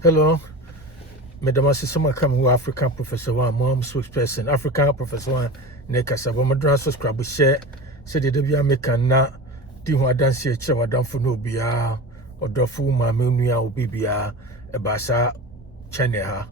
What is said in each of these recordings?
Hello, Madam Assisama come African Professor One, Mom spokesperson, African Professor One, Nekasa, Madras subscribe, share, said the Debia Mekana, Diwa dance here, Chawadam for no bia, or Dofu, Mamunia, or Bibia, a Basa, Chaneha,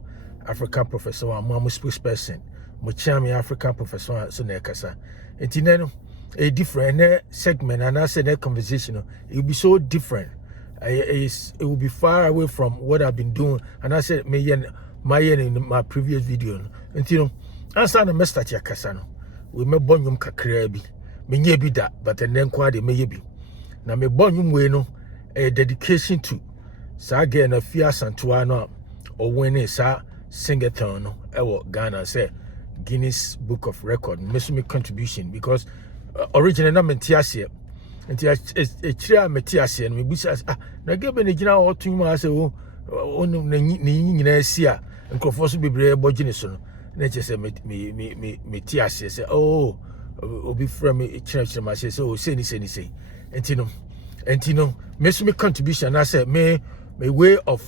African Professor One, Mom spokesperson, Muchami, African Professor One, so Nekasa. And Tineno, a different segment, and I said that conversation, it will be so different. It will be far away from what I've been doing, and I said in my previous video. And you know, I started Mr. Chakasano. We may bonum kakrebi, me bi that, but and then quite may be. Now me bonum weno a dedication to sa again a ASANTEWAA or when it's a singathon or Ghana say Guinness Book of Record, miss me contribution because original mentiasia. And a chair Matias and we business na give any general or 2 months ago on the Sia and Crawford be brave Boginison. Nature said Matias say, oh, be from a church, and I say, so say, and you know, miss me contribution. I said, may way of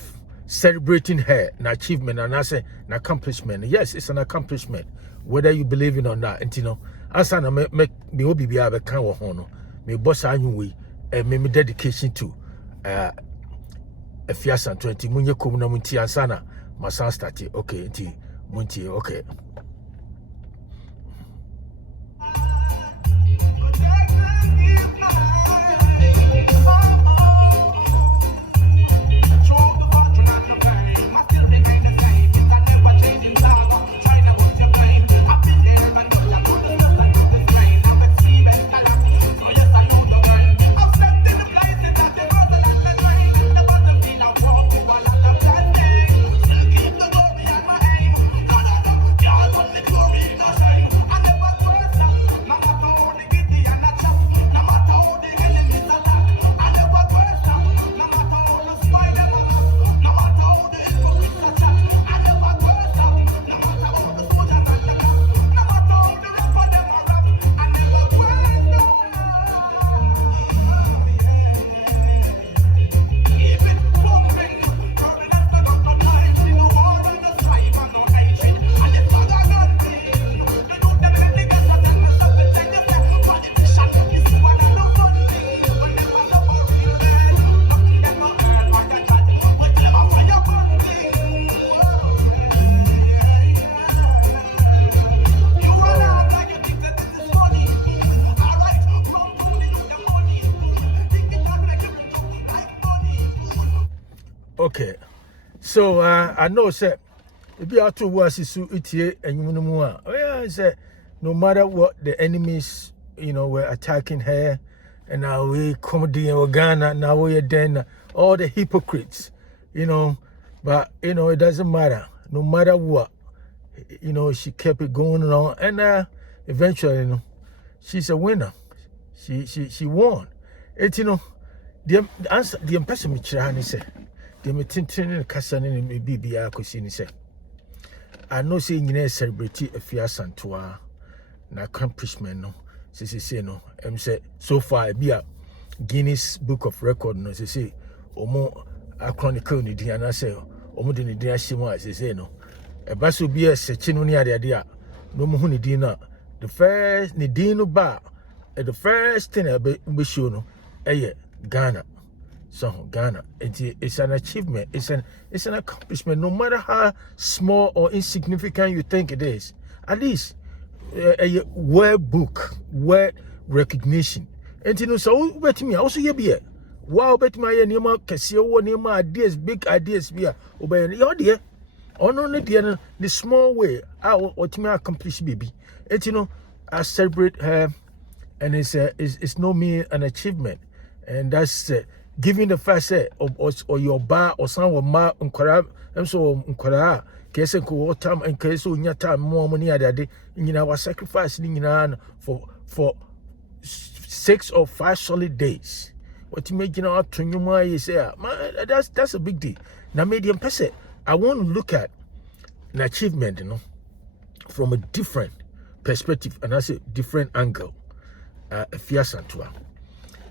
celebrating her, an achievement, and I say, an accomplishment. Yes, it's an accomplishment, whether you believe it or not. And you know, I said, make me will be able to count on. Me boss anyway and me dedication to ASANTEWAA munye komuna munti ansana masan start okay nti munti okay. Okay, so I know, sir, if you are to was ETA and you know, oh yeah, said no matter what the enemies, you know, were attacking her, and now we comedy in Ghana, now we're then all the hypocrites, you know, but you know, it doesn't matter, no matter what, you know, she kept it going on, and eventually, you know, she's a winner. She won. It, you know, the answer, the impression me said. The meeting Cassan and BBA Cosini say, I know saying you celebrate ASANTEWAA, na accomplishment no, say no, say so far be a Guinness Book of Record no, say omo a chronicle ni di ana say omo de ni di ashimo say no, e ba so be a searching no near there, no mo hu ni di na, the first ni di no ba, the first thing be show no, Ghana. So Ghana, it's an achievement, it's an accomplishment, no matter how small or insignificant you think it is. At least a word book, word recognition. And you know, so bet me also you be wow, bet my name Casio name ideas, big ideas be obey your dear. On the small way, what me accomplish baby. And you know, I celebrate her, and it's no mean an achievement, and that's giving the first say or your bar or some of ma unquara and so unquara case and time and case on your time more money at day in our sacrificing for 6 or 5 solid days. What you making out to you my is that's a big deal. Now medium person I want to look at an achievement, you know, from a different perspective and I say different angle. ASANTEWAA.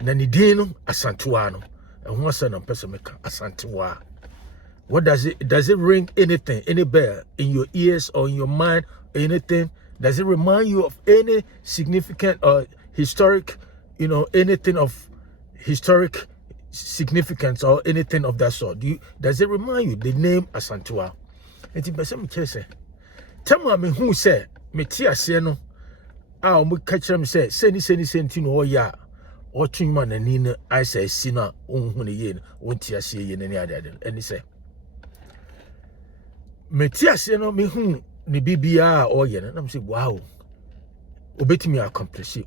Na ni din no ASANTEWAA no. And one son of person make ASANTEWAA. What does it ring anything, any bell in your ears or in your mind, anything? Does it remind you of any significant or historic, anything of historic significance or anything of that sort? Does it remind you the name ASANTEWAA? And in person say, tell me who say me tia say no. Ah, we catch them say send no ya or twin man and nina I say sina on yen won't tia say yen any other and he say me tia say no me who ni bibia or yen and I'm say wow obey me accomplish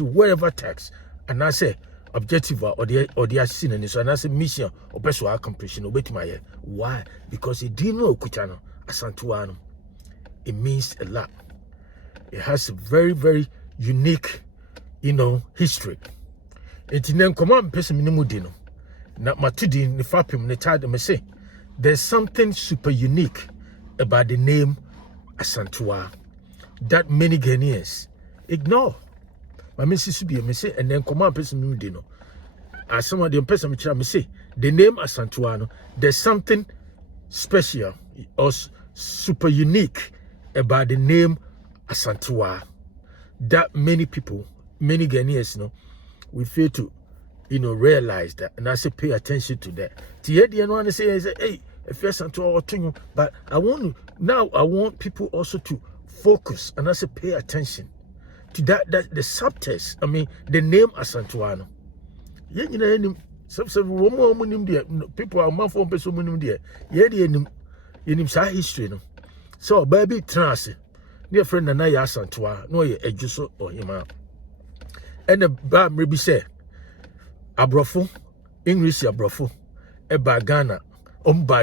wherever tax and I say objective or the sin and so and I say mission or personal accomplishing obey my why because it didn't know kuchano ASANTEWAA it means a lot. It has a very, very unique, history. It's in command person minimudino. Not matudi ni fapim ne tade me say. There's something super unique about the name ASANTEWAA that many Ghanaians ignore. My missus be me say and then command person minimudino. As some of the person me say the name ASANTEWAA there's something special or super unique about the name ASANTEWAA that many people, many Ghanaians, we fail to, realize that, and I say pay attention to that. I say, hey, if you're ASANTEWAA, but I want people also to focus, and I say pay attention to that the subtext. I mean, the name ASANTEWAA. People are more for person there. Yeah, history. So, baby, trans. Dear friend, and I ASANTEWAA, no, a juso or him. And the bam maybe say, Abrofo, English Abrofo, Eba Ghana,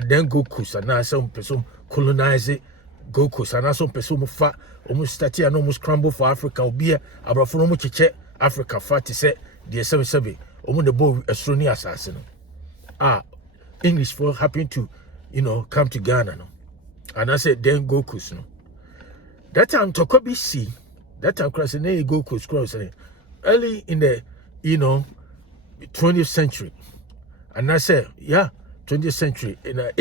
then go kus, and I some person colonize it, go kus, and I some person fat, almost statue and almost crumble for Africa, or beer, Abrofo, no much Africa, fat to say, dear 77, almost the boy, a Sony assassin. English for happen to, come to Ghana, no. And I said, then go kus, no. That time Tokobi see that time crossing go cross early in the 20th century. And I said, yeah, 20th century in the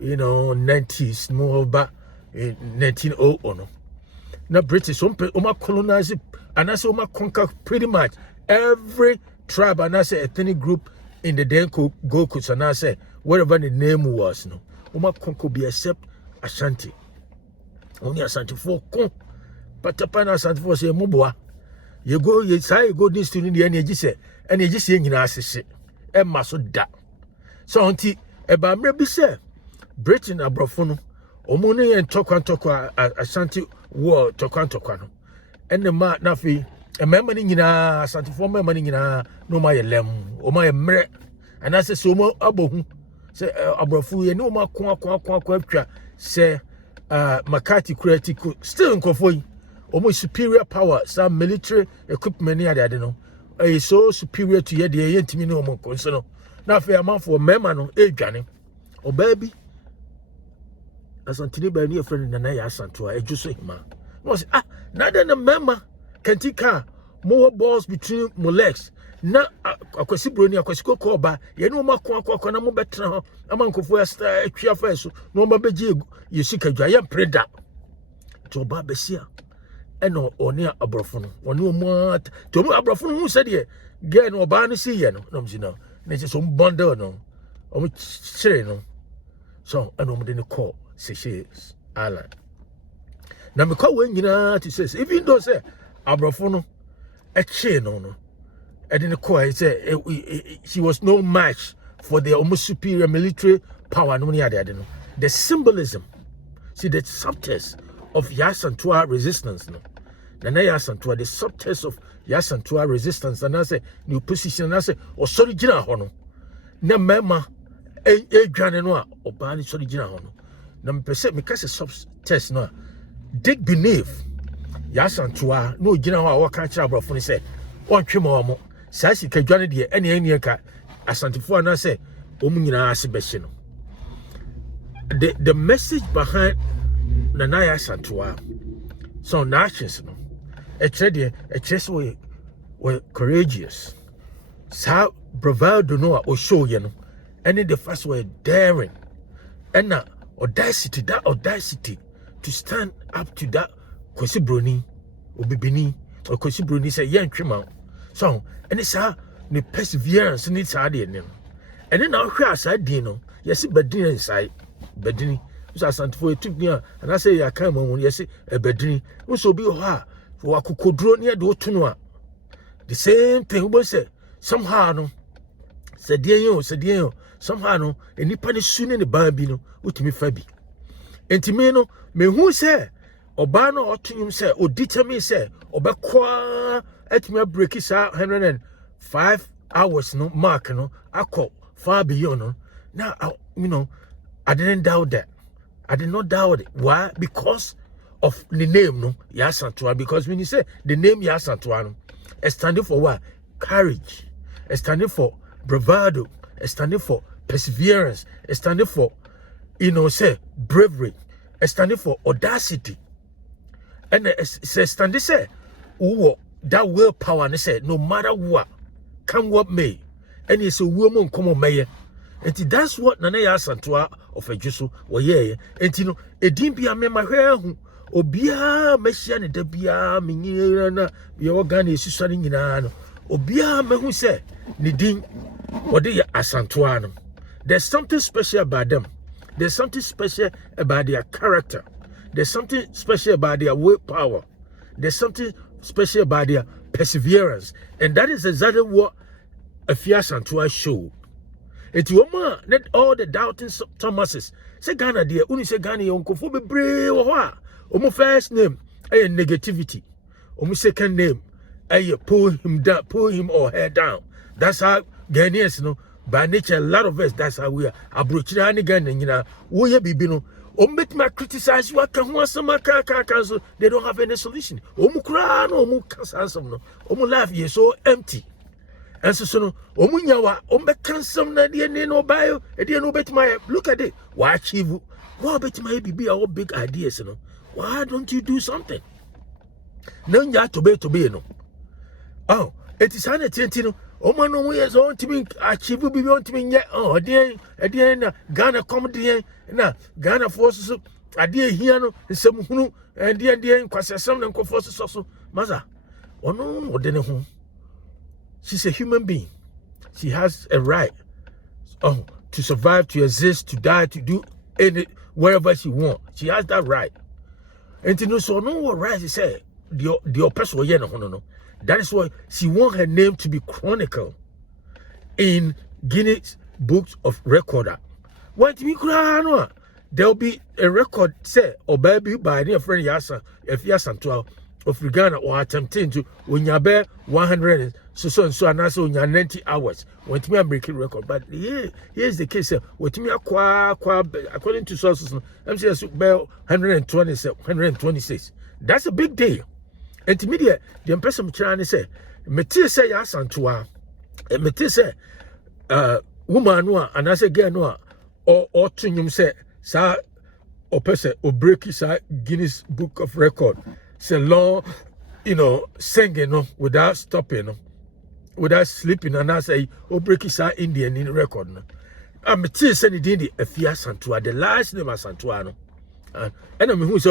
90s, more about 1900 no. Now British colonize and I say conquer pretty much every tribe and I say ethnic group in the Denko Gokus and I say whatever the name was no. Conquer be except Ashanti. Only ASANTEWAA kon patapana ASANTEWAA say moboa you go this to the energy say energy say nyina asese e ma so da so onti e ba mre bi say Britain abrofo no omo no yen tokwa ASANTEWAA tokwa no ene ma na fi e mema ni nyina ASANTEWAA mema ni nyina no ma ye lem o ma ye mre anase so mo abohu say abrofo ye no ma kwa atwa say Makati critical still in Kofoy, almost superior power, some military equipment near that, is so superior to the Yentimino concern. Now, fair amount for Memano, Johnny, or baby. As Antony by near friend and I ASANTEWAA, I just say, man, was not then a member can take more balls between my legs. Na akwasibroni akwasiko koba ye no makwa na mo betra ho amankofo esta atwa fa so no ma beje yesika dwa ye preda to ba besia eno oni abrofo no oni omo to mo abrofo no hu se de ge no ba no si ye no no mzi no na je so bundle no o mo chire no so eno mo de ne call Seychelles Island na me call when nyina to say even though say abrofo no e che no I didn't call it. She was no match for the almost superior military power. The symbolism, see the subtext of ASANTEWAA resistance. No, ASANTEWAA the subtext of ASANTEWAA resistance. And I say new position. And I say or sorry jina hono. Na mema jane no or bani sorry jina hono. Na me perceive me case subtext no. Dig beneath ASANTEWAA no jina ho a waka chira brofo ni say on twemo. Sashi Kajani de any ka ASANTEWAA na say omunyina asebehye no. The message behind Nanaya ASANTEWAA so actions no we courageous sa bravado no o show ye no And then the first were daring. And that audacity to stand up to that Kwesi Broni or Bibini or Kwesi Broni say yeah and so and it's the perseverance needs our name. And then our class I dino yes bedini inside bedini so ASANTEWAA took me and I say I come on yes a bedini so be ha for akukodro near do tunwa the same thing we say somehow no said you somehow no enipa ne su ne ne ban bi no utimi fa bi entime no me hu se oba no otunyum se oditami se obekwa atimi break sa 105 hours no mark no akọ far beyond no now I didn't doubt that. I did not doubt it. Why? Because of the name no ASANTEWAA. Because when you say the name ASANTEWAA no, it's standing for what? Courage. It's standing for bravado. It's standing for perseverance. It's standing for say bravery. It's standing for audacity. And it's standing say that willpower and say no matter what, come what may. And it's a woman come on mayor. And that's what Nana ASANTEWAA of a Jusu or yeah. And it didn't be a member here who Obia Messian de Bia Minina, your Ghanaians is running in an Obia Mehu say, Nidin or the ASANTEWAA. There's something special about them. There's something special about their character. There's something special about their willpower. There's something special about their perseverance. And that is exactly what ASANTEWAA showed. It's woman, not all the doubting Thomases. Say Ghana, dear, only say Ghana, uncle for be brave or what? Omo first name, a negativity. Omo second name, a pull him down, pull him or her down. That's how Ghanaians, by nature, a lot of us, that's how we are. Abrochirani Ghana, we are bibino. Omo me criticize what can want some cancel. They don't have any solution. Omo crown, omo cancer, no. Omo life is so empty. And so omunyawa ombekansom na de ne no bio e de no betima look at it why achieve what betima be our big ideas why don't you do something no nya to be no oh it is an attention no omo no we is on to achieve be on to me oh de na Ghana come de na Ghana forces ade here no nsem hunu and de kwasesem na nkoforces so maza ono de ne ho. She's a human being. She has a right to survive, to exist, to die, to do any wherever she wants. She has that right. And so no what right she said the person no. That is why she wants her name to be chronicled in Guinness Books of Record. What me cry there'll be a record say or baby by any friend ASANTEWAA of Ghana or attempting to when you bear 100 so and also 90 hours when me breaking record. But here's the case with me according to sources I'm saying bear 126. That's a big deal. And to me the person trying to say me say ASANTEWAA me say woman no and I say girl no or to say sa or person or break sa Guinness Book of Record. Say long, singing without stopping, without sleeping, and I say, break his Indian in the record. I'm still sending the ASANTEWAA, the last name ASANTEWAA. And I mean, who's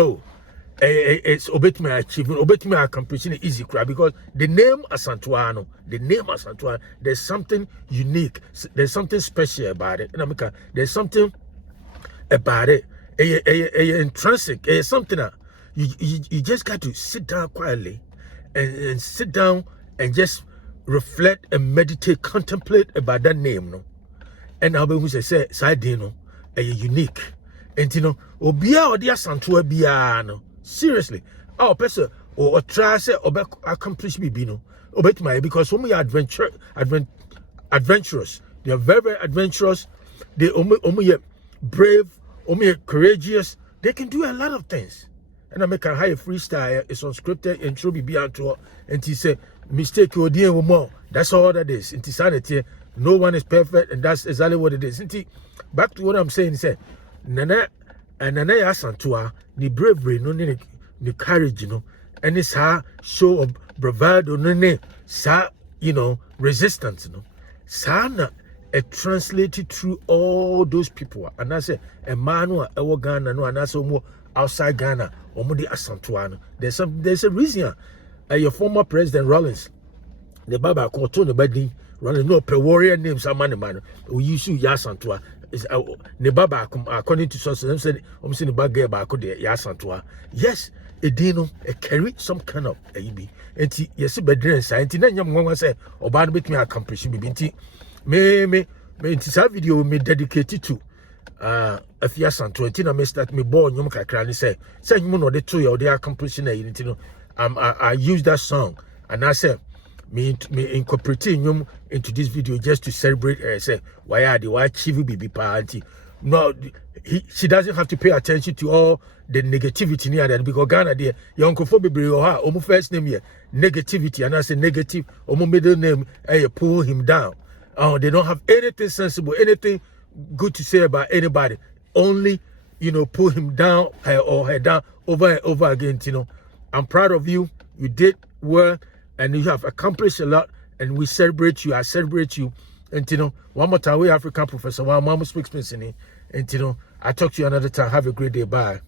it's obey me achievement, obey me accomplishing easy crap because the name ASANTEWAA, there's something unique, there's something special about it. And there's something about it, intrinsic, something that. You just got to sit down quietly and sit down and just reflect and meditate, contemplate about that name, And I'll be say side a unique. And obia or the ASANTEWAA biano. Seriously, our person or try say or accomplish me obey my because when we are adventurous, they are very, very adventurous. They only brave, only courageous. They can do a lot of things. And I make a high freestyle, it's unscripted, and true be and he said, mistake your dear more. That's all that is. In sanity, no one is perfect, and that's exactly what it is. Back to what I'm saying, say, Nana ASANTEWAA, the bravery, no the courage, and it's her show of bravado, no, resistance, Sana, it translated through all those people. And I say a man who are Ghana no, and that's more outside Ghana, or more the ASANTEWAA. There's a reason. Your former President Rollins, the Baba Koto the Badi, running no per warrior names a man. We use you ASANTEWAA. Is the Baba according to sources said almost in the bag back the ASANTEWAA. Yes, a dino, a carry some kind of AB. And yes, bedrin science. Then young say, or bad with me accomplish me. Me this video me dedicated to Afua Santo. I may start me born you can say you know the two or they accomplishing it, you know. I use that song and I say me incorporating you into this video just to celebrate say why achieve baby party. No, she doesn't have to pay attention to all the negativity near that because Ghana there your uncle for baby or her first name here negativity and I say negative middle name pull him down. They don't have anything sensible, anything good to say about anybody. Only, you know, pull him down or her down over and over again. You know, I'm proud of you. You did well, and you have accomplished a lot. And we celebrate you. I celebrate you. And you know, one more time, we African professor. One more spokesperson. And you know, I talk to you another time. Have a great day. Bye.